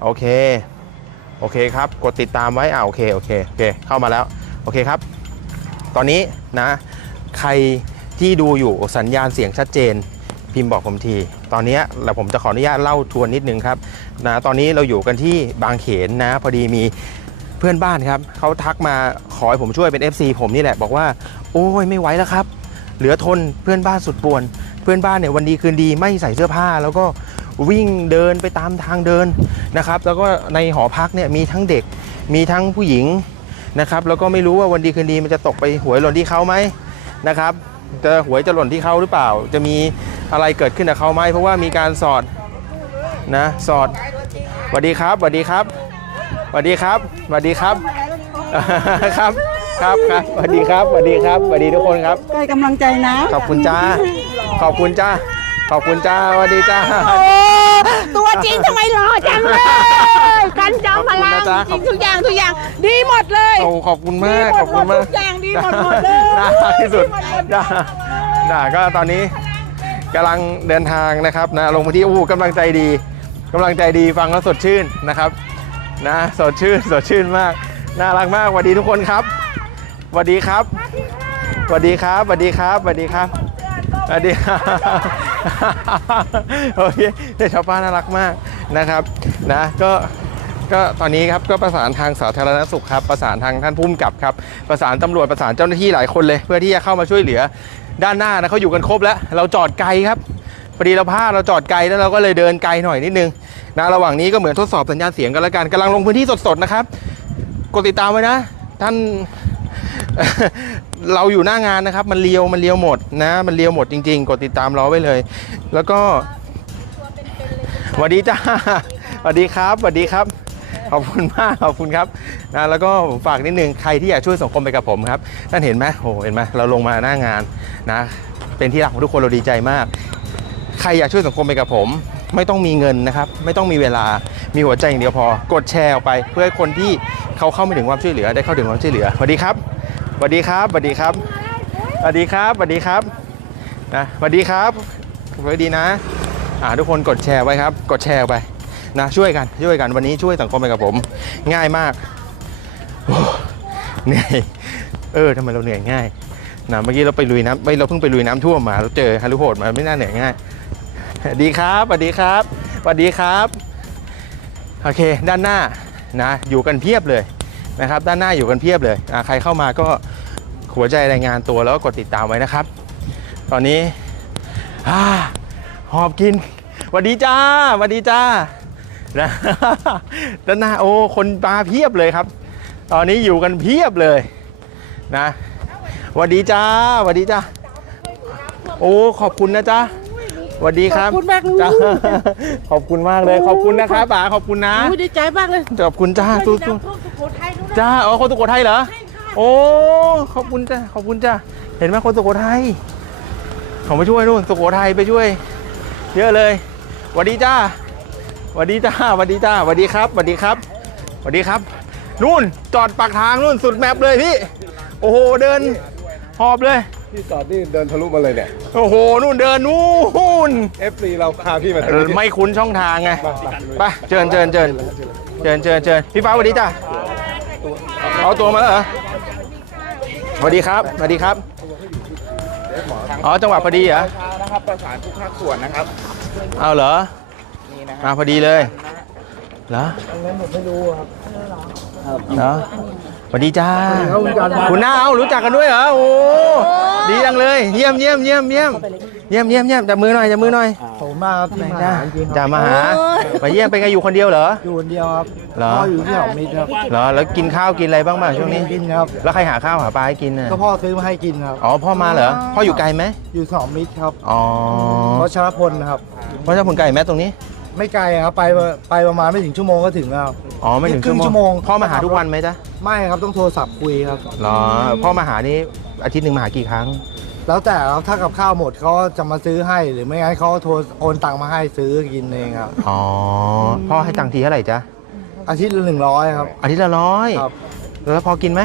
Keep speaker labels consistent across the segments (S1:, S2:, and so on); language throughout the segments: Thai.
S1: โอเคโอเคครับกดติดตามไว้โอเคเข้ามาแล้วโอเคครับตอนนี้นะใครที่ดูอยู่สัญญาณเสียงชัดเจนพิมพ์บอกผมทีตอนนี้ผมจะขออนุญาตเล่าทวนนิดนึงครับนะตอนนี้เราอยู่กันที่บางเขนนะพอดีมีเพื่อนบ้านครับเขาทักมาขอให้ผมช่วยเป็น FC ผมนี่แหละบอกว่าโอ้ยไม่ไหวแล้วครับเหลือทนเพื่อนบ้านสุดป่วนเพื่อนบ้านเนี่ยวันดีคืนดีไม่ใส่เสื้อผ้าแล้วก็วิ่งเดินไปตามทางเดินนะครับแล้วก็ในหอพักเนี่ยมีทั้งเด็กมีทั้งผู้หญิงนะครับแล้วก็ไม่รู้ว่าวันดีคืนดีมันจะตกไปหวยหล่นที่เขาไหมนะครับจะหวยจะหล่นที่เขาหรือเปล่าจะมีอะไรเกิดขึ้นกับเขาไหมเพราะว่ามีการสอดนะสอดสวัสดีครับสวัสดีครับสวัสดีครับสวัสดีครับครับครับครับสวัสดีครับสวัสดีครับสวัสดีทุกคนครับ
S2: ให้กำลังใจนะ
S1: ขอบคุณจ้าขอบคุณจ้าขอบคุณจ้าสวัสดีจ้า
S2: ตัวจริงทำไมหล่อจังเลยกันจอมพลังจริงทุกอย่างดีหมดเลย
S1: ขอบคุณมากขอบคุณมาก
S2: ทุกอย่างดีหมดเลย
S1: น่าที่สุดน่าก็ตอนนี้กำลังเดินทางนะครับนะลงมาที่กำลังใจดีฟังแล้วสดชื่นนะครับนะสดชื่นมากน่ารักมากสวัสดีทุกคนครับสวัสดีครับสวัสดีครับสวัสดีครับสวัสดีครับสวัสดีครับโอเคชาวบ้านน่ารักมากนะครับนะก็ตอนนี้ครับก็ประสานทางสาธารณสุขครับประสานทางท่านผู้กำกับครับประสานตำรวจประสานเจ้าหน้าที่หลายคนเลยเพื่อที่จะเข้ามาช่วยเหลือด้านหน้านะเขาอยู่กันครบแล้วเราจอดไกลครับพอดีเราพลาดเราจอดไกลแล้วเราก็เลยเดินไกลหน่อยนิดนึงนะระหว่างนี้ก็เหมือนทดสอบสัญญาณเสียงกันแล้วกันกำลังลงพื้นที่สดๆนะครับกดติดตามไว้นะท่าน เราอยู่หน้างานนะครับมันเลียวหมดนะมันเลียวหมดจริงๆกดติดตามเราไว้เลยแล้วก็สวัสดีจ้าสวัสดีครับสวัสดีครับขอบคุณมากขอบคุณครับนะแล้วก็ฝากนิดนึงใครที่อยากช่วยสังคมไปกับผมครับท่านเห็นไหมโอ้เห็นไหมเราลงมาหน้างานนะเป็นที่รักของทุกคนเราดีใจมากใครอยากช่วยสังคมไปกับผมไม่ต้องมีเงินนะครับไม่ต้องมีเวลามีหัวใจอย่างเดียวพอกดแชร์ออกไปเพื่อให้คนที่เขาเข้าไม่ถึงความช่วยเหลือได้เข้าถึงความช่วยเหลือสวัสดีครับสวัสดีครับสวัสดีครับสวัสดีครับสวัสดีครับนะสวัสดีครับสวัสดีนะทุกคนกดแชร์ไว้ครับกดแชร์ไปนะช่วยกันวันนี้ช่วยสังคมไปกับผมง่ายมากเหนื่อยทำไมเราเหนื่อยง่ายนะเมื่อกี้เราไปลุยน้ำเราเพิ่งไปลุยน้ำท่วมมาเราเจอฮารุโหดมาไม่น่าเหนื่อยง่ายสวัสดีครับสวัสดีครับสวัสดีครับโอเคด้านหน้านะอยู่กันเพียบเลยนะครับด้านหน้าอยู่กันเพียบเลยใครเข้ามาก็หัวใจรายงานตัวแล้วก็กดติดตามไว้นะครับตอนนี้หอบกินสวัสดีจ้าสวัสดีจ้านะด้านหน้าคนมาเพียบเลยครับตอนนี้อยู่กันเพียบเลยนะสวัสดีจ้าสวัสดีจ้าขอบคุณนะจ้าสวัสดีครับขอบคุณมากจ้าขอบคุณมากเลยขอบคุณนะครับป๋าขอบคุณนะ
S2: ดีใจมากเลย
S1: ขอบคุณจ้าสู้ๆจ้าคนสุโขทัยเหรอขอบคุณจ้าขอบคุณจ้าเห็นไหมคนสุโขทัยเขาไปช่วยนู่นสุโขทัยไปช่วยเยอะเลยสวัสดีจ้าสวัสดีจ้าสวัสดีจ้าสวัสดีครับสวัสดีครับสวัสดีครับนู่นจอดปากทางนู่นสุดแมปเลยพี่โอ้โหเดินหอบเลย
S3: พี่จอดนี่เดินทะลุมาเลยเนี่ย
S1: โอ้โหนู่นเดินนู่น
S3: FC เราพาพี่มา
S1: ไม่คุ้นช่องทางไงไปเชิญพี่ฟ้าสวัสดีจ้าเอาตัวมาแล้วเหรอสวัสดีครับสวัสดีครับจังหวะพอดีเหรอ
S3: นะครับประสานทุกภาคส่วนนะครับ
S1: เอาเหรอมาพอดีเลยเหรอ
S3: ผมไม่รู้ครับ
S1: เหรอสวัสดีจ้าคุณน้ารู้จักกันด้วยเหรอโอ้ดีจังเลยเยี่ยมจับมือหน่อย
S3: ผมมาครับที่มา
S1: จะมาหาเยี่ยมเป็นไงอยู่คนเดียวเหรอ
S3: อยู่คนเดียวครับ
S1: เหรอ
S3: อยู่ที่2 มิตรครับ
S1: เหรอแล้วกินข้าวกินอะไรบ้างมาช่วงนี้
S3: กินครับ
S1: แล้วใครหาข้าวหาปลาให้กิน
S3: ก็พ่อซื้อมาให้กินครับ
S1: พ่อมาเหรอพ่ออยู่ไกลไหม
S3: อยู่2 มิตรครับ
S1: เพราะ
S3: ชลพลครับ
S1: เพราะชลพลไกลไหมตรงนี้
S3: ไม่ไกลครับไปประมาณไม่ถึงชั่วโมงก็ถึงแล้ว
S1: ไม่ถึงชั่วโมงพ่อมาหาทุกวันไหมจ๊ะ
S3: ไม่ครับต้องโทรศัพท์คุยครับ
S1: เหรอพ่อมาหานี่อาทิตย์หนึ่งมาหากี่ครั้ง
S3: แล้วแต่ถ้ากับข้าวหมดเขาจะมาซื้อให้หรือไม่งั้นเขาโทรโอนตังค์มาให้ซื้อกินเองครับ
S1: พ่อให้ตังค์ทีเท่าไหร่จ๊ะ
S3: อาทิตย์ละ100ครับ
S1: อาทิตย์ละ100
S3: ครับ
S1: แล้วพอกินไหม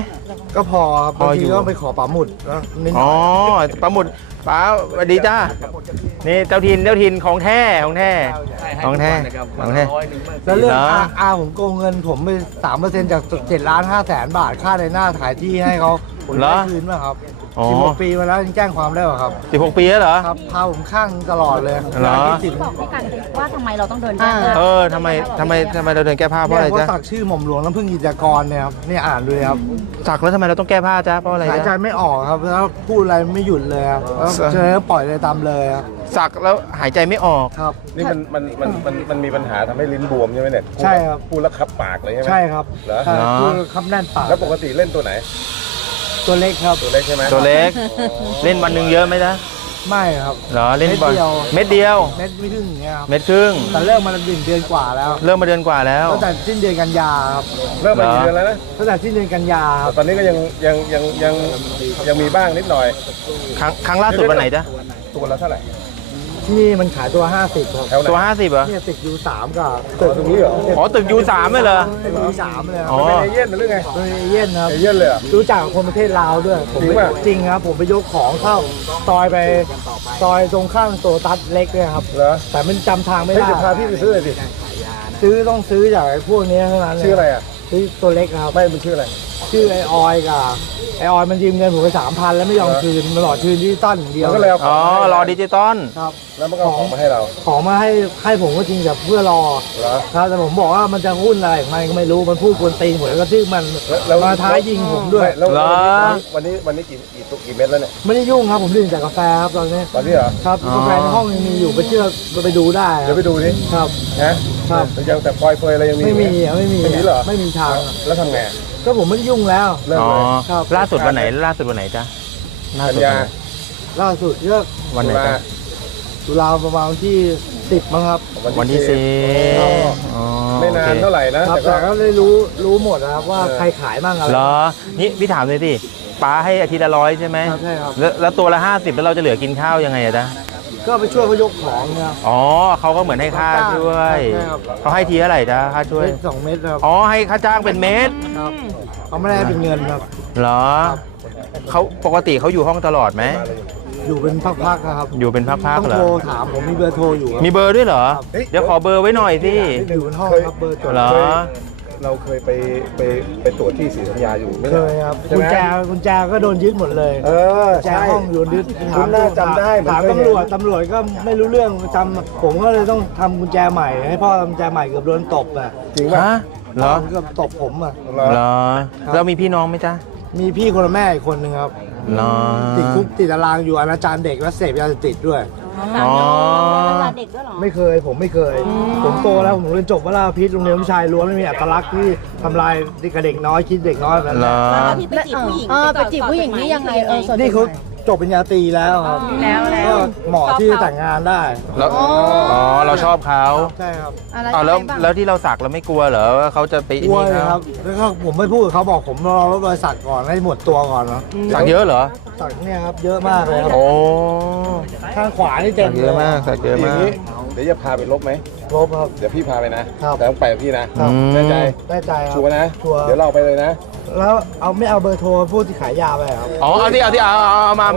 S3: ก็พอครับ
S1: พอบ
S3: าง
S1: อยู่
S3: ทีก็ไปขอป๋าหมุดแล้วนิดหน่
S1: อ๋อ
S3: อย
S1: ปลาหมุดปลาสวัสดีจ้านี่เจ้าถิ่นของแท้ของแท้ของแท้ของแท้
S3: แล้วเรื่อง
S1: เหรอ
S3: อาผมโกงเงินผมไป3%จาก7,500,000 บาทค่าในหน้าขายที่ให้เขาผม
S1: เหรอ
S3: ได้คืนมาครับ
S1: อ๋อ
S3: 16 ปีมาแล้วยังแจ้งความได้เหรอครับ
S1: 16 ปีแล้วเหรอ
S3: ครับพาผมข้างตลอดเลย
S1: เหรอ
S4: บอกพี่กันว่าทำไมเราต้องเดินแจ้ง
S1: ทำไมเราเดินแก้ผ้าเพราะอะไร
S3: เนี่ยเพราะ
S1: จ๊ะ
S3: สักชื่อหม่อมหลวงน้ำพึ่งกิจกรเนี่ยครับเนี่ยอ่านดูเลยครับ
S1: สักแล้วทำไมเราต้องแก้ผ้าจ๊ะเพราะอะไร
S3: หายใจ
S1: จ๊ะ
S3: ไม่ออกครับแล้วพูดอะไรไม่หยุดเลยครับแล้วเจอปล่อยเลยตามเลยครับ
S1: สักแล้วหายใจไม่ออก
S3: ครับ
S5: นี่มันมีปัญหาทำให้ลิ้นบวมใช่ไหมเนี่ย
S3: ใช่ครับ
S5: พูดแล้วคับปากเลยใช่ไหม
S3: ใช่ครับ
S5: เหรอ
S3: ใช่พูดคำแน่นปาก
S5: แล้วปกติเล่นตัวไหน
S3: ตัวเล็กครับ
S5: ตัวเล็กใช่ไหม
S1: ตัวเล็กเล่นวันหนึ่งเยอะไหมจ๊ะ
S3: ไม่ครับ
S1: เหรอเล่นบอล
S3: เม็ดเดียว
S1: เม็ดเดียว
S3: เม็ดไม่ถึงอย่างเงี้ยครับ
S1: เม็ดครึ่ง
S3: แต่เริ่มมา1 เดือนกว่าแล้ว
S1: เริ่มมาเดือนกว่าแล้ว
S3: ตั้งแต่สิ้นเดือนกันยาครับ
S5: เริ่มมากี่เดือนแล้วนะ
S3: ตั้งแต่สิ้นเดือนกันยาค
S5: แต่
S3: รับ
S5: ตอนนี้ก็ยังมีบ้างนิดหน่อย
S1: ครั้งล่าสุดวันไหนจ๊ะ
S5: ตัวละเท่าไหร่
S3: ที่นี่มันขายตัว 50 ครับ
S5: แถวไหน
S1: ตัว 50เหรอ
S3: เนี่ยติดอยู่3กับ
S5: ตัวตรงนี้เหรอ
S1: อ๋อตึกยู3เลยเหรอ
S3: ติดอยู่3เลยค
S1: อ๋
S3: รับ
S1: อ
S5: เป็นเอเย่นหรือไง
S3: เป็นเอเย่นครับ
S5: เอเย่นเลยเหรอ
S3: รู้จักกับคนประเทศลาวด้วยผม
S5: จริงป่ะ
S3: จริงครับ ผมไปยกของเข้าซอยไปซอยตรงข้างโซตัสเล็กเลยครับ
S5: เหรอ
S3: แต่มันจำทางไม่
S5: เฮ้ย
S3: ได้
S5: จะพาพี่ไปซื้อเลยดิ
S3: ต้องซื้อจากไอ้พวกนี้เท่านั้นเลย
S5: ชื่ออะไรอ่ะ
S3: ซื้อตัวเล็กครับ
S5: ไม่มันชื่ออะไร
S3: ชื่อไอออยกับไอออยมันยืมเงินผมไป3,000แล้วไม่ยอมคืนมันหลอกคืนที่ต้นอย่างเดียว
S5: มันก็เลยเอาข
S1: อ๋
S5: อ
S1: อง
S5: มาให้
S1: รอ
S5: เรา
S1: ดิจิตอล
S3: ครับ
S5: แล้วมันก็เอาของมาให้เรา
S3: ของมาให้ผมก็จริงแต่เพื่อรอ
S5: เหรอ
S3: ครับแต่ผมบอกว่ามันจะหุ้นอะไรของมันก็ไม่รู้มันพูดกวนตีนผมแล้วก็ทื่อมัน
S5: แล้ว
S3: มาท้ายิงผมด้วย
S5: แล้ววันนี้กี่เม็ดแล้วเนี่ย
S3: ไม่ได้ยุ่งครับผมดื่มแต่กาแฟครับตอนนี้
S5: ตอนนี้เหรอ
S3: ครับกาแฟในห้องยังมีอยู่ไปเชื่อไปดูได้ค
S5: เดี๋
S3: รั
S5: ยว
S3: บ
S5: ไปดูดิ
S3: ครับ
S5: นะครับ ยังแต่พลอยเฟยอะไรยังมี
S3: ไม่มี
S5: อยู่ห
S3: ไม่มี
S5: ไม่มีเหรอ
S3: ไม่มีทาง
S5: แล้วทำไง
S3: ก็ผมไม่ได้ยุ่งแล้ว
S5: เริ่ม
S1: อ๋อ
S5: เลย
S3: ครับ
S1: ล่าสุดวันไหนจ๊ะล่า
S5: กั
S1: สุ
S5: น
S1: ด
S5: ยา
S3: ล่าสุดเลือก
S1: วันไหนจ๊ะ
S3: ตุลาประมาณวันที่10มั้งครับ
S1: วันที่
S5: สิบ
S1: 10อ๋อ
S5: ไม่นานเท่าไหร่นะ
S3: ครับ
S5: แต่
S3: แต่
S5: ก็
S3: ก็ได้รู้หมดนะครับว่าใครขายบ้างอะไร
S1: เหรอ นี่พี่ถามเลยสิป้าให้อาทิตย์ละ100ใช่ไหม
S3: ครับใช่ครับ
S1: แล้วตัวละ50แล้วเราจะเหลือกินข้าวยังไงอะจ๊ะ
S3: ก็ไปช่วยเขายกของเนี่ย
S1: อ๋อเขาก็เหมือนให้ค่าช่วย
S3: ใช่ครับ
S1: เขาให้ทีเท่าไหร่จ๊ะค่าช่วย
S3: เป็น2 เม็ดครับ
S1: อ๋อให้ค่าจ้างเป็นเม็ด
S3: ครับเขาไม่ได้ให้เป็นเงินครับ
S1: เหรอเขาปกติเขาอยู่ห้องตลอดไหม
S3: อยู่เป็นพักๆนะครับ
S1: อยู่เป็นพัก
S3: ต้อง
S1: ๆเหรอ
S3: โทรถามผมมีเบอร์โทรอยู่ครับ
S1: มีเบอร์ด้วยเหรอ เดี๋ยวขอเบอร์ไว้หน่อยสิ
S3: อยู่บนห้องครับเบอร์จด
S1: เหรอ
S5: เราเคยไปตรวจที่ศรีธัญญาอยู่ไม่
S3: เค
S5: ใช่
S3: ยครับ
S5: ใช่ไหม
S3: กุญแจก็โดนยึดหมดเลย
S5: เออ
S3: กุญแจ
S5: ใช่
S3: ห้องโดนยึด
S5: คุณน่าจำได้เหมือน
S3: ถาม
S5: เคยเห็น
S3: ตำรวจก็ไม่รู้เรื่องจำผมก็เลยต้องทำกุญแจใหม่ ให้พ่อทำกุญแจใหม่เกือบโดนตบอ่ะ
S5: จริงป่ะ
S1: ฮะเหรอ
S3: เกือบตบผมอ่ะ
S5: เหรอ
S1: เหรอแล้วมีพี่น้องไหมจ๊ะ
S3: มีพี่คนละแม่อีกคนหนึ่งครับ
S1: เหรอ
S3: ติดคุกติดตารางอยู่อนาจารเด็กและเสพยาเสพติดด้วย
S1: อ๋อ
S4: เด็กด้วยเหรอ
S3: ไม่เคยผมไม่เคย ผมโตแล้วผมเรียนจบวราพิษโรงเรียนผู้ชายล้วนไม่มีอัตลักษณ์ที่ทำลายกับเด็กน้อยคิดเด็กน้อยแบบนั้น
S1: เหรอ
S4: ที่ไปจีบผู้หญิงไปจีบผู้หญิงนี่ยังไงสนใจ
S3: นี่เขาจบปริญญาตรีแล้วครับ
S4: แล้ว
S3: ก็เหมาะที่จะแต่งงานได้
S1: แล้วอ๋อเราชอบเขา
S3: ใช่ครับ
S1: อ๋อแล้วที่เราสักเราไม่กลัวเหรอว่าเขาจะไป
S3: กลัว
S1: นี่
S3: เลย
S1: เขา
S3: ครับแล้วก็ผมไม่พูดกับเขาบอกผมรอรถบริษัทก่อนให้หมดตัวก่อนเนาะ
S1: สักเยอะเหรอ
S3: สักเนี่ยครับเยอะมากเลยครับ
S1: โอ้
S3: ข้างขวานี่เต็
S1: สั
S3: ม
S1: กเยอะมากสักเยอะ
S5: อ
S1: มา
S5: ย่าง
S1: ก
S5: นี้เดี๋ยวจะพาไปลบไหม
S3: ครบครับ
S5: เดี๋ยวพี่พาไปนะครับ แต่ต้องไปกับพี่นะครับ
S1: อืม
S5: แน่ใจ
S3: ได้ใจครับ
S5: ชัวร์นะ
S3: ชัวร์
S5: เดี๋ยวเราไปเลยนะ
S3: แล้วไม่เอาเบอร์โทรพูดที่ขายยาไปครับ
S1: อ๋อเอามา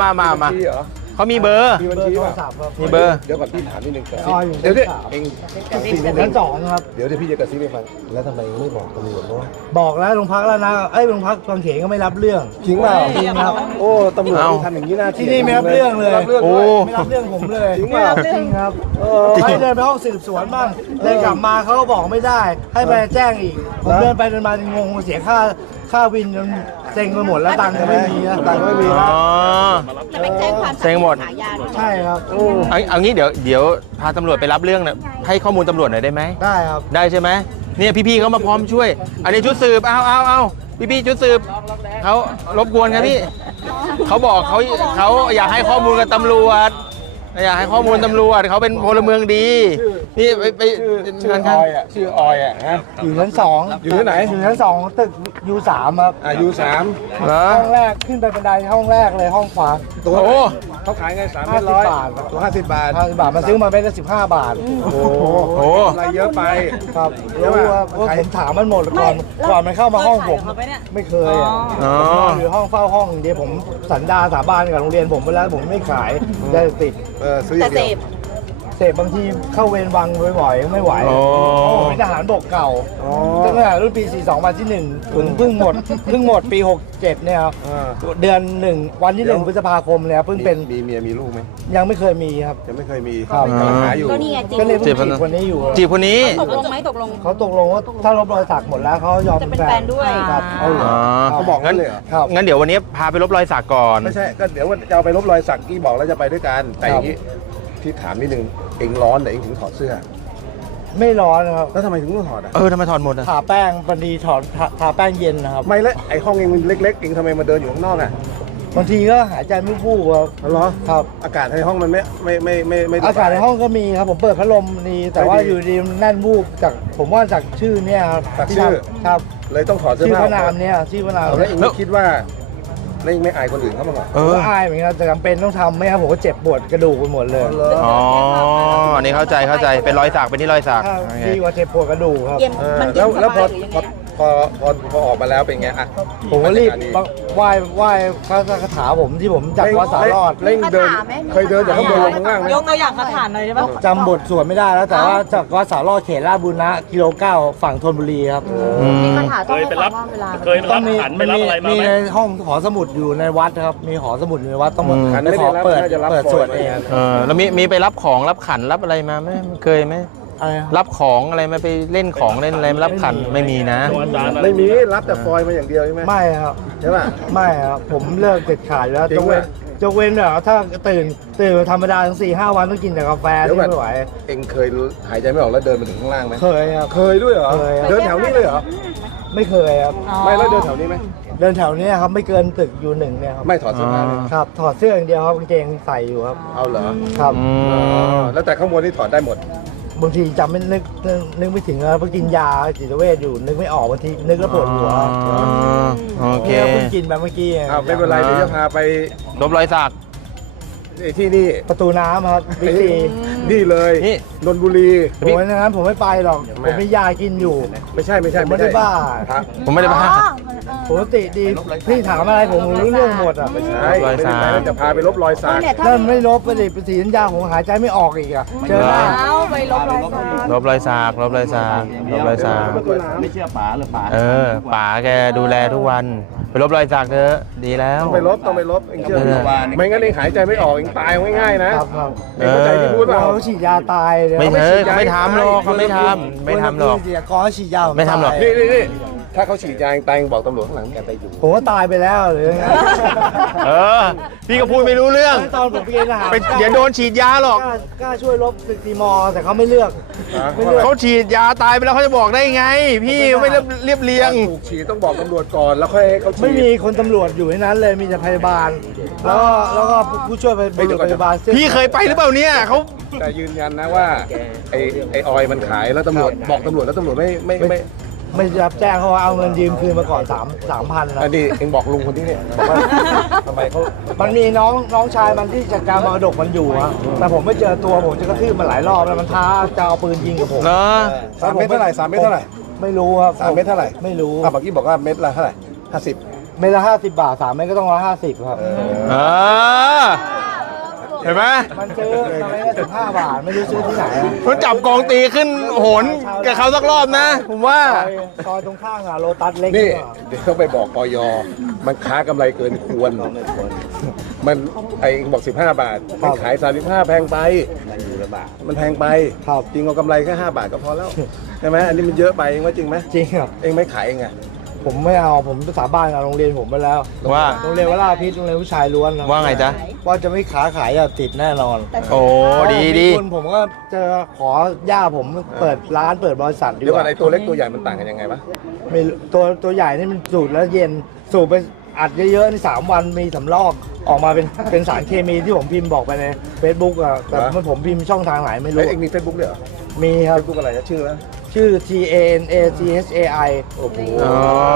S5: พี่เหรอ
S1: เขามีเบอร์
S5: มีบัญ
S3: เบอ
S5: ชี
S3: ร์โทร
S5: ป่ะ
S3: ศัพท์ครับ
S1: มีเบอร์
S5: เดี๋ยวก่อนพี่ถามนิดนึงกระ
S3: อ๋ออยู่
S5: เดี๋ยว
S3: ชั้
S5: เดี๋ย
S3: น
S5: ว
S3: สาม
S5: เอง
S3: ชั้น2ครับ
S5: เดี๋ยวพี่จะกระซิบให้ฟังแล้วทำไมไม่บอกตำรวจว่า
S3: บอกแล้วโรงพักแล้วนะโรงพักบางเขนก็ไม่รับเรื่อง
S5: จริงเปล่า
S3: จริงครับ
S5: โอ้ตำรวจ
S1: เอ้า
S5: ทำอย่างนี้น่า
S3: ที่นี่ไม่รับเรื่องเลย
S5: ไม่รับเรื่อง
S1: โอ้
S5: เลย
S3: ไม่รับเรื่องผมเลย
S5: จริงเปล่า
S3: จริงครับให้เดินไปห้องสืบสวนบ้างเดินกลับมาเขาก็บอกไม่ได้ ให้ไปแจ้งอีก ผมเดินไปเดินมางงเสียค่าวินจนเซ็งไปหมดแล้วตังค์ก็ไม่มีนะตังค์ไม่มี
S1: อ๋อ
S4: จะไปแจ้งความ
S1: เซ็งหมด
S4: ขายยาด้วย
S3: ใช่ครับ
S1: เอางี้เดี๋ยวพาตำรวจไปรับเรื่องเนี่ยให้ข้อมูลตำรวจหน่อยได้ไหม
S3: ได้ครับ
S1: ได้ใช่ไหมเนี่ยพี่ๆเขามาพร้อมช่วย อันนี้ชุดสืบเอาพี่ๆชุดสืบเขารบกวนครับพี่เขาบอกเขาอยากให้ข้อมูลกับตำรวจอยากให้ข้อมูลตำรวจเขาเป็นพลเมืองดีนี่ไป
S5: ชื่อออยอ่ะชื่อออยอ่ะฮะ
S3: อยู่ชั้นสอง
S5: อยู่ที่ไหน
S3: อยู่ชั้นสองตึก U3 ครับ
S5: U3
S1: เหรอ
S3: ห้องแรกขึ้นไปบันไดห้องแรกเลยห้องขวา
S5: ตัว
S1: โอ้
S5: เขาขายไง3
S3: 50
S5: เมตรร้อย
S3: บาท
S5: ตัว50 บาท
S3: 50 บาทมันซื้อมาเป็นละ15 บาท
S5: โอ้โห
S1: โอ้
S5: อะไรเยอะไป
S3: ครับรู้ว่าผมถามมันหมดก่อนมันเข้ามาห้องผมไม่เคยอ่ะ
S1: อ๋อ
S3: หรือห้องเฝ้าห้องเดียวผมสันดาสาบานกับโรงเรียนผมไปแล้วผมไม่ขายได้ติด
S5: ซื้ออ
S4: แต่
S5: ย่าง
S4: เส
S5: เดียว
S4: พ
S3: เสพบางทีเข้าเวรวังบ่อยๆไม่ไหว
S1: โอ้
S3: เพราะผมเป็นทหารบกเก่าตั้งแต่รุ่นปี 42 วันที่ 1 ถึงเพิ่งหมดปี 67 เนี่ยครับ เดือน 1 วันที่ 1 พฤษภาคมเนี่ยเพิ่งเป็น
S5: มีเมียมีลูกไหม
S3: ยังไม่เคยมีครับ
S5: ยังไม่เคยมี
S3: ครับ
S5: กำลังหาอยู่
S4: ก็นี่ไงจริง
S3: ก็เลยเพิ่งจีบคนนี้อยู่
S1: จีบคนนี้
S4: ตกลงไหมตกลง
S3: เขาตกลงว่าถ้าลบรอยสักหมดแล้วเขายอม
S4: จะเป็นแฟนด้วย
S3: ครับเอาเหรอ
S1: อ๋อ
S5: เขาบอกงั้นเลยเหรอ
S3: ครับ
S1: งั้นเดี๋ยววันนี้พาไปลบรอยสักก่อน
S5: ไม่ใช่ก็เดี๋ยวว่าจะเอาไปลบรอยสักที่บอกแล้วจะไปด้วยกันแต่อย่างนี้ที่ถามนิดนึงเองร้อนแต่เองถึงถอดเสื้อ
S3: ไม่ร้อนนะครับ
S5: แล้วทำไมถึงต้องถอดอ่ะ
S1: ทำไมถอดหมดอ่ะ
S3: ทาแป้งพอดีทาแป้งเย็นนะครับ
S5: ไม่แล้วไอห้องเองมันเล็กๆเองทำไมมาเดินอยู่ข้างนอกอ่ะ
S3: บางทีก็หายใจไม่ฟู่ครับ
S5: เหรอ
S3: ครับ
S5: อากาศในห้องมันไม่
S3: อากาศในห้องก็มีครับผมเปิดพัดลมนี่แต่ว่า
S5: ไม่ดี
S3: อยู่ดีมันแน่นวูบจากผมว่าจากชื่อเนี่ยครับ
S5: จากชื่อ
S3: ครับ
S5: เลยต้องถอดเสื้อ
S3: ชื่อ
S5: ผ้า
S3: พระนามเนี่ยชื่อพระนาม
S5: แล้วเองไม่คิดว่าแล้วเองไม่อายคนอื่นเขาบ้างเหรอ
S3: ผมก็อายเหมือนกันแต่จำเป็นต้องทำไม่ครับผมก็เจ็บปวดกระดูกไปหมดเลย
S1: อ๋อ อันนี้เข้าใจเป็นรอยสักเป็นที่รอยสัก
S3: ถ้า
S1: โอเค
S3: ดีกว่าเจ็บปวดกระดูกครับ
S4: เย็นมันเย็
S5: แล้
S4: น
S5: ว
S4: ส
S5: แล้วพ
S4: บา
S5: อย
S4: หรือยัง
S5: พ
S4: ไง
S5: อออกมาแล้วเป็นไงอ่ะ
S3: ผมก็รีบ
S5: จัดกานี้
S3: ไหว้พระคาถาผมที่ผมจากวัดสารอด
S5: เร่งเดินเคยเดินจากข้างบนลงข้างล่างไหม
S4: ยกตัวอย่างคาถาหน่อยได้ปะ
S3: จำบทสวดไม่ได้แล้วแต่ว่าจากวัดสารอดเขตลาดบุรณะกิโล9ฝั่งธนบุรีครับ
S1: อืม
S4: คาถาต้องให้ฟังว่าเวลา
S6: เคยรับขันไปรับอะไรมา
S3: มี
S6: ไหม
S3: ในห้องหอสมุดอยู่ในวัดครับมีหอสมุดอยู่ในวัดต้องมา
S5: ขัน
S3: ไป
S5: ไม่
S3: ข
S5: ได้
S3: อ
S5: รับ
S3: เปิด
S5: น่าจะรับ
S3: เปิดสวดเอง
S1: แล้วมีไปรับของรับขันรับอะไรมาไหมเคยไหม
S3: อะไรครับ
S1: รับของอะไรมาไปเล่นของเล่นอะไรมารับขันไม่มีนะ
S5: ไม่มีรับแต่ฟอยล์มาอย่างเดียวใช่ไหม
S3: ไม่ครับ
S5: ใช่ป่ะ
S3: ไม่ครับผมเลิกเด็ดขาดอยู่แล้ว
S5: จริง
S3: ยกเว้นแบบถ้าตื่นธรรมดาทั้ง4-5 วันต้องกินแต่กาแฟ
S5: เดี๋ยว
S3: ที่
S5: ก่อน
S3: ไม่ไหว
S5: เองเคยหายใจไม่ออกแล้วเดินมาถึงข้างล่างไหม
S3: เคยครับ
S5: เคยด้วยเหรอ
S3: เคยครับ
S5: เดินแถวนี้เลยเหรอ
S3: ไม่เคยครับ
S5: ไม่แล้วเดินแถวนี้ไหม
S3: เดินแถวเนี้ยครับไม่เกินตึกอยู่หนึ่งเนี่ยครับ
S5: ไม่ถอดเสื้อผ้าเลย
S3: ครับถอดเสื้ออย่างเดียวครับกางเกงใส่อยู่ครับ
S5: เอาเหรอ
S3: ครับ
S1: อืม
S5: แล้วแต่ข้างบนนี่ถอดได้หมด
S3: บางทีจำไม่นึกไม่ถึงแล้วเพราะกินยาจิตเวชอยู่นึกไม่ออกบางทีนึกแล้วปวดหัว
S1: โอเค
S3: เนี่ยเพิ่งกินไปเมื่อกี้
S5: อ้าวไม่เป็นไรเดี๋ยวจะพาไป
S1: ลบรอยสัก
S5: ที่นี่
S3: ประตูน้ำครับบิ๊กซี
S5: นี่เลย
S1: นี่
S5: นนทบุรี
S3: ผมว่าอย่างนั้นผมไม่ไปหรอก ผมมียากินอยู่
S5: ไม่ใช่
S3: ผมไม่ได้บ้า
S5: พระ
S1: ผมไม่ได้บ้า
S3: ปกติดีพี่ถามอะไรผมรู้เรื่องหมดอ่ะ
S5: ไม่ใช่
S1: รอยสัก
S5: ไม่ได้ไปแล้วจะพาไปลบรอยสัก
S3: นั่นไม่ลบไปดิเป็นสีสัญญาผมหายใจไม่ออกอีกอ่ะเจอหน้า
S4: เอาไปลบรอยสัก
S1: ลบรอยสักลบรอยสักลบรอยสัก
S6: ไม่เชื่อป๋าหรือป๋า
S1: ป๋าแกดูแลทุกวันไปลบรอยสักเถอะดีแล้ว
S5: ต้องไปลบเองเชื่อไม่งั้นเองหายใจไม่ออกเองตายง่ายๆนะครับ
S3: ครับ
S5: เองเข้าใจที่พูดเปล่า
S3: เขาฉีดยาตายเลย
S1: ไม่
S3: เขา
S1: เถ
S3: ฉี
S1: อะ
S3: ดยา
S1: ไม่ทำหรอกเขาไม่ทำหรอก
S3: ฉีดยากอฉีดยา
S1: ไม่ทำหรอก
S3: ตาย
S5: นี่ถ้าเขาฉีดยาเองตายเองบอกตำรวจข้างหลังแกไปอยู่
S3: ผมก็ตายไปแล้วหรือไง
S1: พี่ก็พูดไม่รู้เรื่อง
S3: ตอนผมไปเกณฑ์ทหาร
S1: เดี๋ยวโดนฉีดยาหรอก
S3: กล้าช่วยลบศึกตีมอแต่เขาไม่เลือก ไม่เลือก
S1: เขาฉีดยาตายไปแล้วเขาจะบอกได้ไง พี่ไม่เรียบเรียง
S5: ถูกฉีดต้องบอกตำรวจก่อนแล้วค่อยให้เขาฉีด
S3: ไม่มีคนตำรวจอยู่ในนั้นเลยมีแต่พยาบาล แล้วก็ผู้ช่วยพยาบาลซึ่ง
S1: พี่เคยไปหรือเปล่าเนี่ยเขา
S5: แต่ยืนยันนะว่าไอออยมันขายแล้วตำรวจบอกตำรวจแล้วตำรวจไม่
S3: ไม่รับแจ้งเขาว่าเอาเงินยืมคืนมาก่อน3,000นะ
S5: อันนี้เองบอกลุงคนที่เนี่ยบอกว่าทำไมเขา
S3: มันมีน้องชายมันที่จัดการมรดกมันอยู่อะแต่ผมไม่เจอตัวผมจะกระทืบมันหลายรอบแล้วมันท้าจะเอาปืนยิงกับผม
S1: เนาะ
S5: 3 เม็ดเท่าไหร่3 เม็ดเท่าไหร่
S3: ไม่รู้ครับ
S5: 3 เม็ดเท่าไหร่
S3: ไม่รู้
S5: เมื่อกี้บอกว่าเม็ดละเท่าไหร่50
S3: เม็ดละ50 บาท3เม็ดก็ต้อง150ครับ
S1: เห็นไหม
S3: มันซื้อมาเม็ดละ15 บาทไม่รู้ซื้อที่ไหนอะ
S1: มันจับกองตีขึ้นโหนกับเขาสักรอบนะ ผมว่า
S3: ซอยตรงข้างอะโลตัสเล็ก
S5: นี่
S3: ดีกว่า
S5: เดี๋ยวเขาไปบอกปยมันค้ากำไรเกินควร มันไอ้บอก15 บาทมันขาย35แพงไปมันแพงไป
S3: ครับ
S5: จริงเอากำไรแค่5 บาทก็พอแล้วใช่ไหมอันนี้มันเยอะไปเองว่าจริงไหม
S3: จริงครับ
S5: เองไม่ขายเองอะ
S3: ผมไม่เอาผมสาบานกับโรงเรียนผมไปแล้ว
S1: ว่า
S3: โรงเรียนวราพิษโรงเรียนผู้ชายล้วนนะ
S1: ว่าไงจ๊ะ
S3: ว่าจะไม่ขายอย่าติดแน่นอน
S1: โอ้ดีดี
S3: คนผมก็เจอขอย่าผมเปิดร้านเปิดบริษัทดี
S5: เดี๋ยว
S3: ก
S5: ก่อน
S3: ว่า
S5: ไอ้ตัวเล็กตัวใหญ่มันต่างกันยังไงวะ
S3: ไม่รู้ตัวใหญ่นี่มันสูบแล้วเย็นสูบไปอัดเยอะๆใน3 วันมีสำลอกออกมาเป็นสารเคมีที่ผมพิมพ์บอกไปใน Facebook อ่ะแต่ผมพิมพ์ช่องทางไหนไม่รู้
S5: เอ็งมีเฟซบุ๊กด้วยเหรอ
S3: มีครับ
S5: เฟซบุ๊กอะไรนะชื่อแล้ว
S3: ชื่อ TANACHAI
S5: โอ้โห
S1: อ๋อ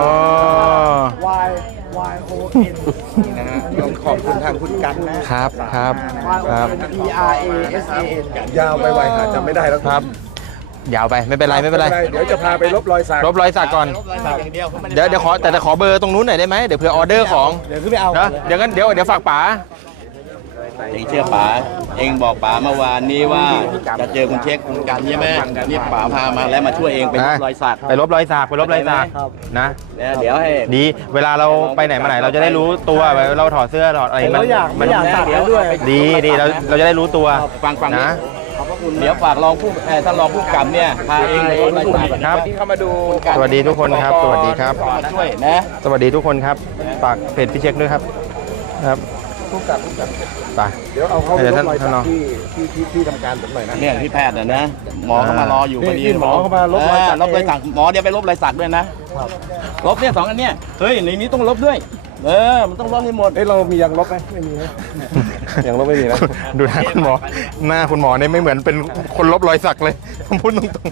S3: Y Y O N
S5: นะฮะต้องขอบคุณทางคุณกันนะครับ
S1: ครับ
S3: Y O
S1: ครับ
S3: N P R A S A N
S5: ยาวไปไวหาจำไม่ได้แล้ว
S1: ครับ ยาวไปไม่เป็นไรไม่เป็นไร
S5: เดี๋ยวจะพาไปลบรอยสัก
S1: ลบรอยสักก่อนเดี๋ยวขอแต่ขอเบอร์ตรงนู้นหน่อยได้ไหมเดี๋ยวเผื่อออเดอร์ของ
S3: เดี๋ยวขึ้นไปเอา
S1: นะเดี๋ยวงั้นเดี๋ยวฝากป๋า
S6: เองเชื่อป๋าเองบอกป๋าเมื่อวานนี้ว่าจะเจอคุณเช็คคุณกันใช่ไหมนี่ป๋าพามาแล้วมาช่วยเองไปลบรอยสัก
S1: ไปลบรอยสักไปลบรอยสักนะ
S6: เดี๋ยวให้
S1: ดีเวลาเราไปไหนมาไหนเราจะได้รู้ตัวเราถอดเสื้อถอดอะไร
S3: ผม
S1: มัน
S3: ก็อยากไม่อยากตัดแล้วด้วย
S1: ดีเราจะได้รู้ตัว
S6: ฟัง
S1: นะ
S6: เดี๋ยวฝากรองผู้ท่านรองผู้กำเนี่ยพาเองไปลบรอยสัก
S1: ครับ
S6: ที่เข้ามาดู
S1: สวัสดีทุกคนครับสวัสดีครับ
S6: มาช่วยนะ
S1: สวัสดีทุกคนครับฝากเพจพี่เช็คด้วยครับครับไป
S5: เดี๋ยวเอาเข้าไป
S1: เดี๋ยว
S5: ล
S1: ท่า
S5: บ
S1: น
S5: รอยสั
S1: ท่าน
S5: ก
S1: รอง
S5: ที่ทำการผมหน่อยนะ
S6: เนี่ยที่แพทย์นะหมอเขามารออยู่พอดี
S5: นี่หมอเขามาลบรอยสัก
S6: ลบรอยสักหมอเดี๋ยวไปลบรอยสักด้วยนะลบเนี่ย2 อันเนี่ยเฮ้ยในนี้ต้องลบด้วยมันต้องลบให้หมด
S5: เอ้ยเรามียางลบไหมไม่มีนะยางลบไม่มีนะ
S1: ดูหน้าคุณหมอหน้าคุณหมอเนี่ยไม่เหมือนเป็นคนลบรอยสักเลยผมพูดตรง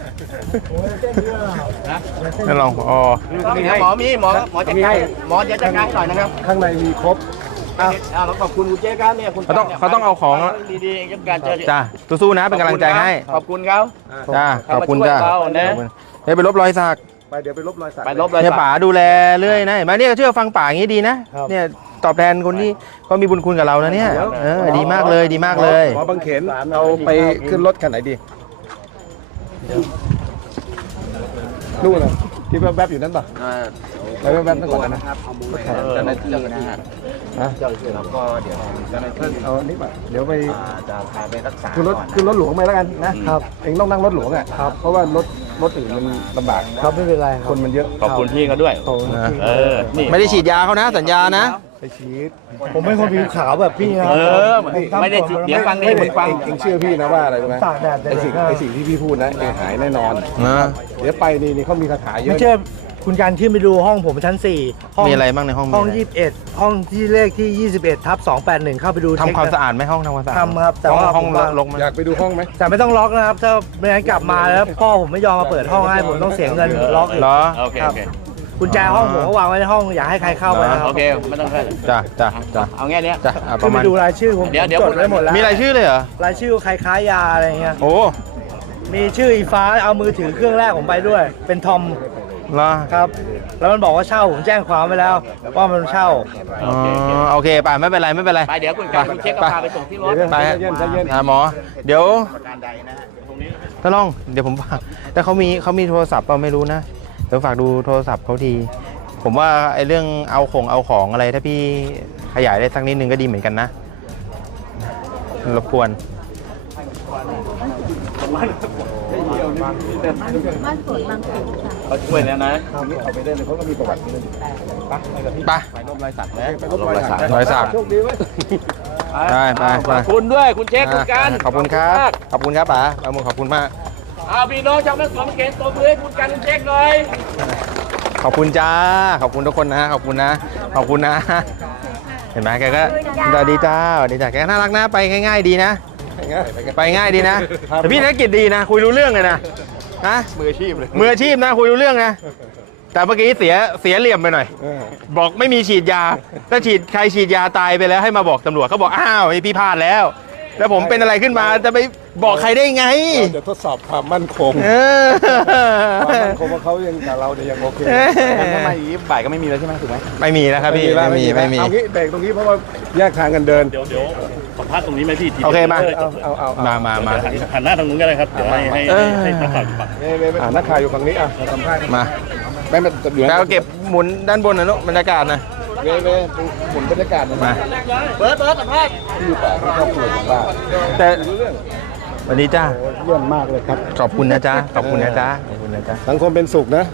S1: ๆนั่นลองอ๋อ
S6: หมอจัดการหมอจะจัดการหน่อยนะครับ
S5: ข้างในมีครบ
S6: เราขอบคุณคุณเจ๊ครับเนี่ยคุณ
S1: เขาต้องเอาของ
S6: ดีๆจัดการเจอ
S1: จ้าสู้ๆนะเป็นกำลังใจให้
S6: ขอบคุณเขา
S1: จ้าขอบคุณจ้า
S6: เขานะ
S1: เฮ้ยไปลบรอยสัก
S5: ไปเดี๋ยวไปลบรอยสัก
S6: ไปลบรอย
S1: เนี่ย
S6: สัก
S1: ป๋าดูแลเรื่อยนะเห็นไหมเนี่ยเชื่อฟังป๋าอย่างนี้ดีนะเนี่ยตอบแทนคนที่เขามีบุญคุณกับเรานะเนี่ยดีมากเลยดีมากเลย
S5: หมอบางเขนเอาไปขึ้นรถคันไหนดีนู่นน่ะที่แวบๆอยู่นั่นป่ะไปแวบๆนั่นก่อนนะ
S6: เจ้าหน้าที่นะฮะ
S5: แล้วก็เดี๋ยวเจ้าหน้าที่เอาอันนี้ป่ะเดี๋ยวไป
S6: จะพาไปรักษา
S5: ขึ้นรถหลวงไปแล้วกันนะครับเองต้องนั่งรถหลวงอ่ะครับเพราะว่ารถอื่นมันลำบาก
S3: ครับไม่เป็นไรค
S5: ครับ นมันเยอะ
S6: ขอบคุณพี่เขาด้วย นี่
S1: ไม่ได้ฉีดยาเขานะสัญญานะ
S5: ไปฉีด
S3: ผมเป็นคนผิวขาวแบบพี่นะ
S6: ไม่ได้จิตเดี๋ยวฟังนี่ผมฟัง
S5: เองเชื่อพี่นะว่าอะไรรู้ไหม
S3: ตากแดดแต่
S5: ไอสิ่งที่พี่พูดนะเองหายแน่นอน
S1: นะ
S5: เดี๋ยวไปนี่เขามีคาถาเย
S3: ไม่
S5: อะ
S3: ใช่คุณการขึ้นไปดูห้องผมชั้น4ห้อง
S1: มีอะไรบ้างในห้อง
S3: ห้อง
S1: มีอะไร
S3: 21ห้องที่เลขที่21/281เข้าไปดู
S1: ทำความสะอาดไหมห้องทำความสะอาด
S3: ทำครับแต่ว่า
S1: ห้อง
S3: ผมว่า
S1: ลกไหม
S5: อยากไปดูห้องไหม
S3: แต่ไม่ต้องล็อกนะครับถ้าไม่งั้นกลับมาแล้วพ่อผมไม่ยอมมาเปิดห้องให้ผมต้องเสียเงินล็อกอีก
S1: เหรอ
S6: โอเค
S3: กุญแจห้องผมก็วางไว้ในห้องอย่าให้ใครเข้าไปนะครับ
S6: โอเคไม่ต้องเข้า
S1: จ้ะ
S6: เอาแง่เนี้ย
S1: จ้ะป
S3: ขึ้
S1: ระ
S3: นไป
S1: มาณ
S3: ดูรายชื่อผม
S6: เดี๋ยว
S3: จดไว้หมดแล้ว
S1: มีรายชื่อเลยเหรอ
S3: รายชื่อใครค้ายาอะไรเงี้ย
S1: โอ้
S3: มีชื่ออีฟ้าเอามือถือเครื่องแรกผมไปด้วย เป็นทอม
S1: เหรอ
S3: ครับ แล้วมันบอกว่าเช่าผมแจ้งความไปแล้วว่ามันเช่า
S1: อ๋อโอเคไปไม่เป็นไรไม่เป็นไร
S6: ไปเดี๋ยวคุณการคุณเช็คก็พาไปส่งที่รถ
S1: ไปหมอ เดี๋ยวถ้าลองเดี๋ยวผมฝากแต่เขามีโทรศัพท์เปล่าไม่รู้นะเดี๋ยวฝากดูโทรศัพท์เขาทีผมว่าไอ้เรื่องเอาของอะไรถ้าพี่ขยายได้สักนิดนึงก็ดีเหมือนกันนะรบกวน
S6: เขาช่วยแล้วนะ
S5: เอาไปได้เลยเขาก็มีประวัติเลย
S1: ไป
S6: ไปลบรอยสักนะ
S5: ไปลบรอยสัก
S1: รอยสัก
S5: โชคดีเว้ย
S1: ไป
S6: ขอบคุณด้วยคุณเช็คคุณการ
S1: ขอบคุณครับขอบคุณครับป๋าขอบคุณมาก
S6: เอาพี่น้องชาวนักสวนเกณฑ์ตัวมือให้คุณการคุณเช็คหน่อย
S1: ขอบคุณจ้าขอบคุณทุกคนนะขอบคุณนะขอบคุณนะ เห็นไหมแกก็สวัสดีจ้าสวัสดีจ้าแกน่ารักนะไปง่ายๆดีนะ ไปง่ายดีนะแต่พี่ธนกิจดีนะ คุยรู้เรื่องเลยนะมืออาชีพเลยมืออาชีพนะคุยรู้เรื่องนะแต่เมื่อกี้เสียเหลี่ยมไปหน่อย บอกไม่มีฉีดยาถ้าใครฉีดยาตายไปแล้วให้มาบอกตำรวจเขาบอกอ้าวพี่พลาดแล้ว แล้วผมเป็นอะไรขึ้นมาจะไปบอกใครได้ไง
S5: เดี๋ยวทดสอบความมั่นคง
S1: เออ
S5: ความมั่นคงว่าเขายังกับเราเนี่ยยังโอเค
S6: ทำไมบ่ายก็ไม่มีแล้วใช่ไหมถูกไหม
S1: ไม่มีนะครับพี่ไม่มี
S5: เอางี้เบรกตรงนี้เพราะว่าแยกทางกันเดิน
S6: เดี๋ยวสัมภาษณ์ตรงนี้ไหมพี่
S1: โอเคมา
S5: เอา
S1: มา
S6: หันหน้าทางนู้นก็ได้ครับเดี๋ยวให้นักข่าวฝั่ง
S5: นักข่าวอยู่ฝั่งนี้สัมภาษณ์
S1: มา
S5: ไม่มาอยู่
S1: แล้วเก็บหมุนด้านบนนะนุบรรยากาศนะ
S5: เว้หมุนบรรยากาศ
S1: มา
S6: เบิร์ดสัมภาษณ์
S5: ที่อยู่ป่าที่ครอบครัวของบ้าน
S1: แต่
S5: รู้เรื่อง
S1: สวัสดีจ้า
S5: เยี่ยมมากเลยครับ
S1: ขอบคุณนะจ๊ะขอบคุณนะจ๊ะขอบคุณนะจ๊ะ
S5: สังคมเป็นสุขนะ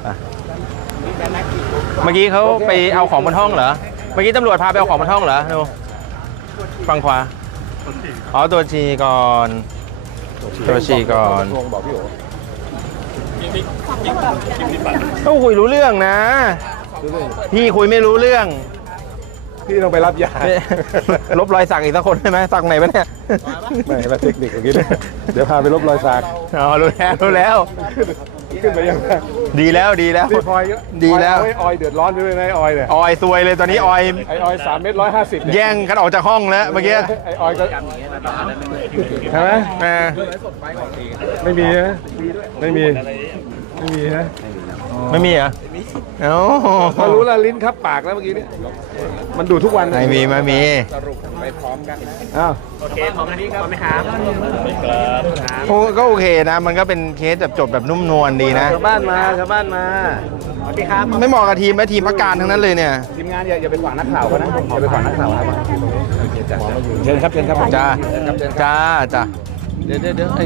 S1: เมื่อกี้เขาไปเอาของบนห้องเหรอเมื่อกี้ตำรวจพาไปเอาของบนห้องเหรอดูฝั่งขวาอ๋อตัวชีก่อนตัวชีก่อน
S5: ทวงบอกพี่โอ๋
S1: ต้องคุยรู้เรื่องนะพี่คุยไม่รู้เรื่อง
S5: ที่ต้องไปรับยา
S1: ลบรอยสักอีกสักคนได้ไหมสักไหนปะเนี่ย
S5: ไม่ละเทคนิคอย่างนี้เนี่ยเดี๋ยวพาไปลบรอยสัก
S1: อ๋อรู้แล้ว
S5: ขึ้นไปยังไง
S1: ดีแล้ว
S5: นี่พลอย
S1: ดีแล้ว
S5: ออยเดือดร้อนไปด้วยนะออยเนี่ย
S1: ออยซวยเลยตอนนี้ออย
S5: ไอออย3 เมตร 150เนี่ย
S1: แย่งกันออกจากห้องแล้วเมื่อกี้
S5: ไอออยก็ใช่ไหม
S1: เออ
S5: ไม่มีนะไม่มีนะ
S1: ไม่มีเหรอเอ้า
S5: พอรู้แล้วลิ้นคับปากแล้วเมื่อกี้เนี่ยมันดูดทุกวัน
S1: ไม่มี
S5: อ้าว
S1: ก็โอเคนะ มันก็เป็นเคสแบบจบแบบนุ่มนวลดีนะ
S5: ชาวบ้านมา
S1: ไม่เหมาะกับทีมและทีมพักการทั้งนั้นเลยเนี่ย
S5: ทีมงานอย่าไปขวางนักข่าวกันนะอย่าไปขวางนักข่าวครับเชิญครับ
S1: จ้า
S5: เดี๋ยวไอ้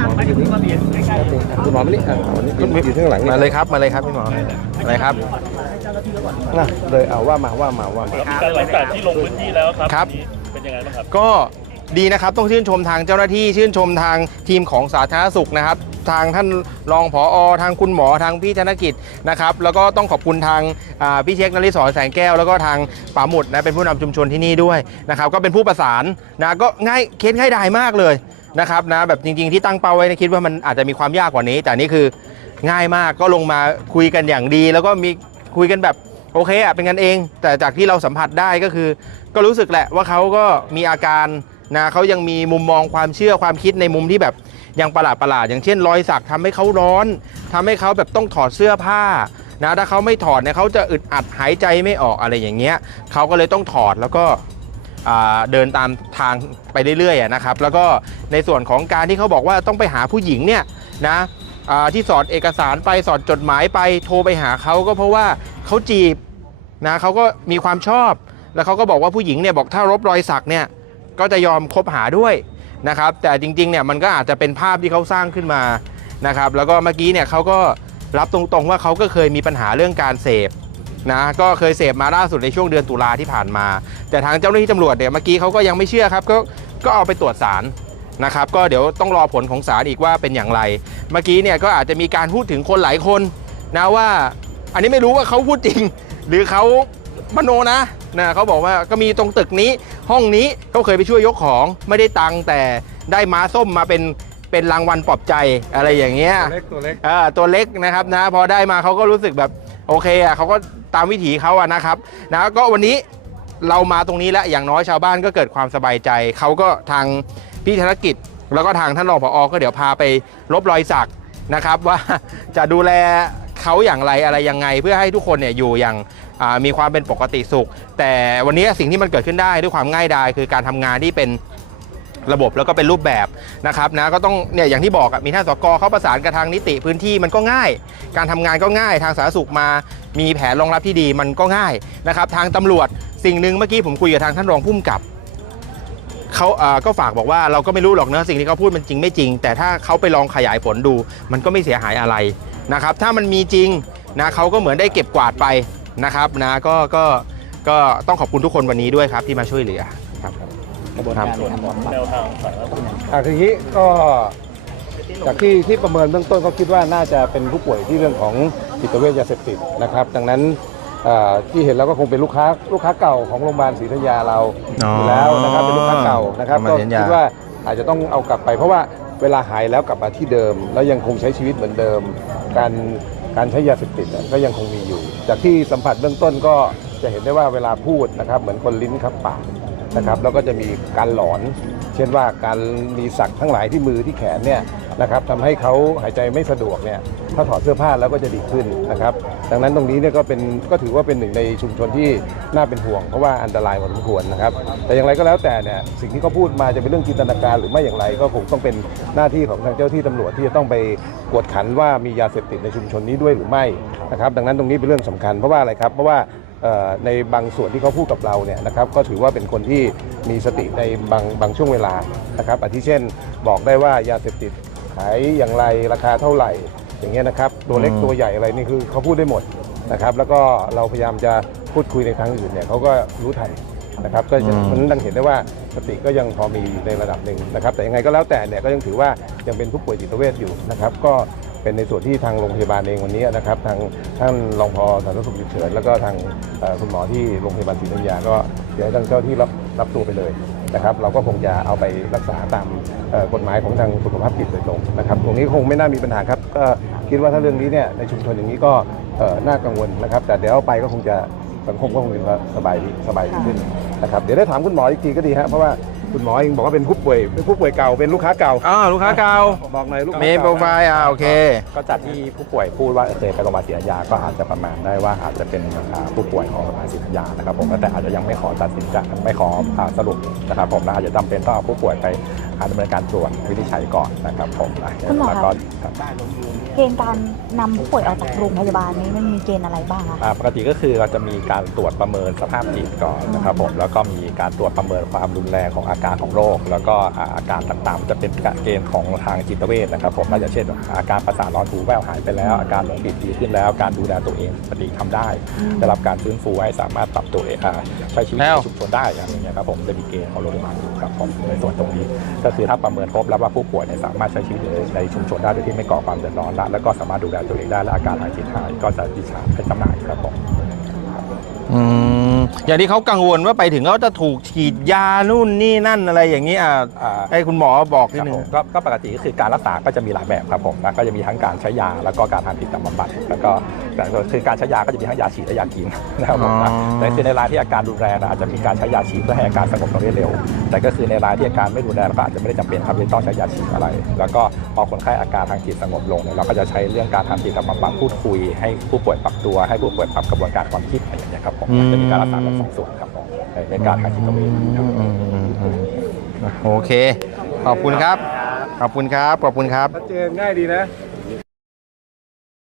S5: คุณหมอมานี่คุณอยู่ข้างหลัง
S1: มาเลยครับพี่หมออะไรครับ
S5: นะเลยเอาว่ามา
S7: หลังจากที่ลงพื้นที่แล้วครับ เป็นยังไงบ้างครับ
S1: ก็ดีนะครับต้องชื่นชมทางเจ้าหน้าที่ชื่นชมทางทีมของสาธารณสุขนะครับทางท่านรองผอ.ทางคุณหมอทางพี่ธนกิจนะครับแล้วก็ต้องขอบคุณทางพี่เช็คนฤศรแสงแก้วแล้วก็ทางป๋าหมุดนะเป็นผู้นำชุมชนที่นี่ด้วยนะครับก็เป็นผู้ประสานนะก็เคสง่ายดายมากเลยนะครับนะแบบจริงๆที่ตั้งเป้าไว้คิดว่ามันอาจจะมีความยากกว่านี้แต่นี่คือง่ายมากก็ลงมาคุยกันอย่างดีแล้วก็มีคุยกันแบบโอเคอะเป็นกันเองแต่จากที่เราสัมผัสได้ก็คือก็รู้สึกแหละว่าเขาก็มีอาการนะเขายังมีมุมมองความเชื่อความคิดในมุมที่แบบยังประหลาดอย่างเช่นรอยสักทำให้เขาร้อนทำให้เขาแบบต้องถอดเสื้อผ้านะถ้าเขาไม่ถอดเนี่ยเขาจะอึดอัดหายใจไม่ออกอะไรอย่างเงี้ยเขาก็เลยต้องถอดแล้วก็เดินตามทางไปเรื่อยๆนะครับแล้วก็ในส่วนของการที่เขาบอกว่าต้องไปหาผู้หญิงเนี่ยนะที่สอดเอกสารไปสอดจดหมายไปโทรไปหาเขาก็เพราะว่าเขาจีบนะเขาก็มีความชอบแล้วเขาก็บอกว่าผู้หญิงเนี่ยบอกถ้ารบรอยสักเนี่ยก็จะยอมคบหาด้วยนะครับแต่จริงๆเนี่ยมันก็อาจจะเป็นภาพที่เขาสร้างขึ้นมานะครับแล้วก็เมื่อกี้เนี่ยเขาก็รับตรงๆว่าเขาก็เคยมีปัญหาเรื่องการเสพนะก็เคยเสพมาล่าสุดในช่วงเดือนตุลาที่ผ่านมาแต่ทางเจ้าหน้าที่ตำรวจเนี่ยเมื่อกี้เขาก็ยังไม่เชื่อครับก็เอาไปตรวจสารนะครับก็เดี๋ยวต้องรอผลของศาลอีกว่าเป็นอย่างไรเมื่อกี้เนี่ยก็อาจจะมีการพูดถึงคนหลายคนนะว่าอันนี้ไม่รู้ว่าเขาพูดจริงหรือเขามโนนะเขาบอกว่าก็มีตรงตึกนี้ห้องนี้เขาเคยไปช่วยยกของไม่ได้ตังค์แต่ได้ม้าส้มมาเป็นรางวัลปลอบใจอะไรอย่างเงี้ยตัวเล็กนะครับนะพอได้มาเขาก็รู้สึกแบบโอเคอ่ะเขาก็ตามวิถีเขาอะนะครับนะก็วันนี้เรามาตรงนี้แล้วอย่างน้อยชาวบ้านก็เกิดความสบายใจเขาก็ทางพี่ธนกิจแล้วก็ทางท่านรองผอ.ก็เดี๋ยวพาไปลบรอยสักนะครับว่าจะดูแลเขาอย่างไรอะไรยังไงเพื่อให้ทุกคนเนี่ยอยู่อย่างมีความเป็นปกติสุขแต่วันนี้สิ่งที่มันเกิดขึ้นได้ด้วยความง่ายดายคือการทำงานที่เป็นระบบแล้วก็เป็นรูปแบบนะครับนะก็ต้องเนี่ยอย่างที่บอกมีท่านสก.เขาประสานกับทางนิติพื้นที่มันก็ง่ายการทำงานก็ง่ายทางสาธารณสุขมามีแผนรองรับที่ดีมันก็ง่ายนะครับทางตำรวจสิ่งหนึ่งเมื่อกี้ผมคุยกับทางท่านรองผู้กำกับเขาก็ฝากบอกว่าเราก็ไม่รู้หรอกนะสิ่งที่เขาพูดมันจริงไม่จริงแต่ถ้าเขาไปลองขยายผลดูมันก็ไม่เสียหายอะไรนะครับถ้ามันมีจริงนะเขาก็เหมือนได้เก็บกวาดไปนะครับนะก็ต้องขอบคุณทุกคนวันนี้ด้วยครับที่มาช่วยเหลือครับครับ
S7: แนวทางสาธารณสุข
S5: ทีนี้ก็จากที่ประเมินเบื้องต้นเขาคิดว่าน่าจะเป็นผู้ป่วยที่เรื่องของจิตเวชยาเสพติดนะครับดังนั้นที่เห็นแล้วก็คงเป็นลูกค้าเก่าของโรงพยาบาลศรีธัญญาเราอยู่แล้วนะครับเป็นลูกค้าเก่านะครับก็คิดว่าอาจจะต้องเอากลับไปเพราะว่าเวลาหายแล้วกลับมาที่เดิมแล้วยังคงใช้ชีวิตเหมือนเดิมการใช้ยาเสพติดก็ยังคงมีอยู่จากที่สัมผัสเบื้องต้นก็จะเห็นได้ว่าเวลาพูดนะครับเหมือนคนลิ้นคับปากนะครับแล้วก็จะมีการหลอนเช่นว่าการมีสักทั้งหลายที่มือที่แขนเนี่ยนะครับทำให้เขาหายใจไม่สะดวกเนี่ยถ้าถอดเสื้อผ้าแล้วก็จะดีขึ้นนะครับดังนั้นตรงนี้เนี่ยก็ถือว่าเป็นหนึ่งในชุมชนที่น่าเป็นห่วงเพราะว่าอันตรายพอสมควรนะครับแต่อย่างไรก็แล้วแต่เนี่ยสิ่งที่เขาพูดมาจะเป็นเรื่องจินตนาการหรือไม่อย่างไรก็คงต้องเป็นหน้าที่ของทางเจ้าที่ตำรวจที่จะต้องไปกวดขันว่ามียาเสพติดในชุมชนนี้ด้วยหรือไม่นะครับดังนั้นตรงนี้เป็นเรื่องสำคัญเพราะว่าอะไรครับเพราะว่าในบางส่วนที่เขาพูดกับเราเนี่ยนะครับก็ถือว่าเป็นคนที่มีสติในบางช่วงเวลานะครับอาทิเช่นบอกได้ว่ายาเสพติดขายอย่างไรราคาเท่าไหร่อย่างเงี้ยนะครับตัวเล็กตัวใหญ่อะไรนี่คือเขาพูดได้หมดนะครับแล้วก็เราพยายามจะพูดคุยในทางอื่นเนี่ยเขาก็รู้ทันนะครับก็จะมันดังเห็นได้ว่าสติก็ยังพอมีในระดับหนึ่งนะครับแต่ยังไงก็แล้วแต่เนี่ยก็ยังถือว่ายังเป็นผู้ป่วยจิตเวชอยู่นะครับก็เป็นในส่วนที่ทางโรงพยาบาลเองวันนี้นะครับทางท่านรองผอสาธารณสุขฉุกเฉินแล้วก็ทางคุณหมอที่โรงพยาบาลศรีธัญญาก็เดี๋ยวให้ทางเจ้าที่รับตัวไปเลยนะครับเราก็คงจะเอาไปรักษาตามกฎหมายของทางสุขภาพจิตโดยตรงนะครับตรงนี้คงไม่น่ามีปัญหาครับก็คิดว่าถ้าเรื่องนี้เนี่ยในชุมชนอย่างนี้ก็น่ากังวลนะครับแต่เดี๋ยวเอาไปก็คงจะสังคมก็คงจะสบายดีขึ้นนะครับเดี๋ยวได้ถามคุณหมออีกทีก็ดีฮะเพราะว่าคุณหมอเองบอกว่าเป็นผู้ป่วยเก่าเป็นลูกค้าเก่า
S1: ลูกค้าเก่า
S5: บอกหน่อยลูกค้า
S1: มี
S5: เก่า
S1: โปรไฟล์โอเค
S8: ก็จากที่ผู้ป่วยพูดว่าเคยไปโรงพยาบาลศรีธัญญาก็อาจจะประมาณได้ว่าอาจจะเป็นผู้ป่วยของโรงพยาบาลศรีธัญญานะครับผมแต่อาจจะยังไม่ขอตัดสินใจไม่ขอสรุปนะครับผมอาจจะจำเป็นต้องเอาผู้ป่วยไปดำเนินการตรวจวินิจฉัยก่อนนะครับผม
S9: คุณหมอ
S8: แล้ว
S9: ค
S8: ก็
S9: รับ เกณฑ์การนำผู้ป่วยออกจากโรงพยาบาลนี้มันมีเกณฑ์อะไรบ้างคะ
S8: ปกติก็คือเราจะมีการตรวจประเมินสภาพจิตก่อนนะครับผมแล้วก็มีการตรวจประเมินความรุนแรงของอาการของโรคแล้วก็อาการต่างๆจะเป็นเกณฑ์ของทางจิตเวชนะครับผมอย่างเช่นอาการประสาทร้อนหูแว่วหายไปแล้วอาการหลงผิดดีขึ้นแล้วการดูแลตัวเองปกติทำได้ได้รับการฟื้นฟูให้สามารถปรับตัวเองใช้ชีวิตในชุมชนได้อย่างเงี้ยครับผมจะมีเกณฑ์ของโรงพยาบาลอยู่ครับผมในส่วนตรงนี้ก็คือถ้าประเมินครบแล้วว่าผู้ป่วยเนี่ยสามารถใช้ชีวิตในชุมชนได้โดยที่ไม่ก่อความเดือดร้อนแล้วก็สามารถดูแลตัวเองได้และอาการทางจิตหายก็จะดิฉันให้จำหน่ายครับผม
S1: อย่างที่เขากังวลว่าไปถึงเขาจะถูกฉีดยานู่นนี่นั่นอะไรอย่างนี้ให้คุณหมอบอกนิดนึง
S8: ก็ปกติก็คือการรักษาก็จะมีหลายแบบครับผมนะก็จะมีทั้งการใช้ยาแล้วก็การทำจิตบำบัดแล้วก็คือการใช้ยาก็จะมีทั้งยาฉีดและยากินนะครับผมนะแต่คือในรายที่อาการรุนแรงอาจจะมีการใช้ยาฉีดเพื่อให้อาการสงบลงได้เร็วแต่ก็คือในรายที่อาการไม่รุนแรงก็อาจจะไม่ได้จำเป็นครับที่ต้องใช้ยาฉีดอะไรแล้วก็พอคนไข้อาการทางจิตสงบลงเราก็จะใช้เรื่องการทำจิตบำบัดพูดคุยให้ผู้ป่วยปรับตัวให้ผู้ป่วยปรับกระบวนการความคิดอะไรอย่างเงี้ยครับผมจะมีการรักษาทั้งสองส่วนครับผมในการทางจิตเวชครับ
S1: โอเคขอบคุณครับขอบคุณครับขอบคุณครับ
S5: ชัดเจนง่ายดีนะ